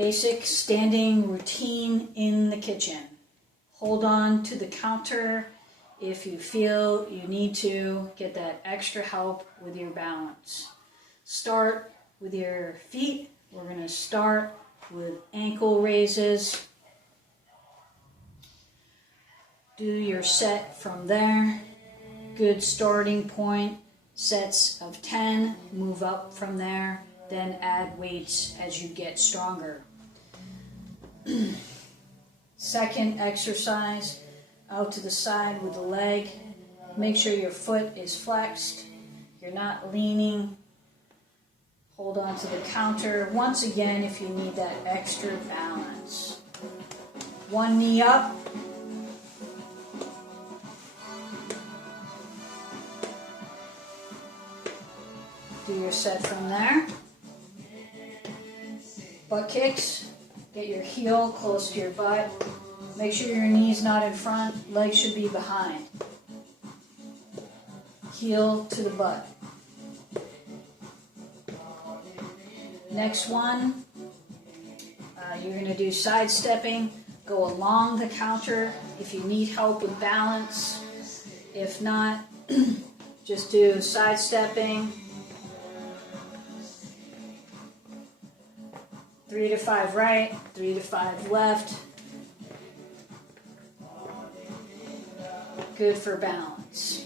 Basic standing routine in the kitchen. Hold on to the counter if you feel you need to get that extra help with your balance. Start with your feet. We're going to start with ankle raises. Do your set from there. Good starting point. Sets of 10. Move up from there. Then add weights as you get stronger. Second exercise, out to the side with the leg. Make sure your foot is flexed. You're not leaning. Hold on to the counter. Once again, if you need that extra balance. One knee up. Do your set from there. Butt kicks. Get your heel close to your butt. Make sure your knee's not in front. Legs should be behind. Heel to the butt. Next one, you're going to do side stepping. Go along the counter if you need help with balance. If not, just do side stepping. 3 to 5 right, 3 to 5 left. Good for balance.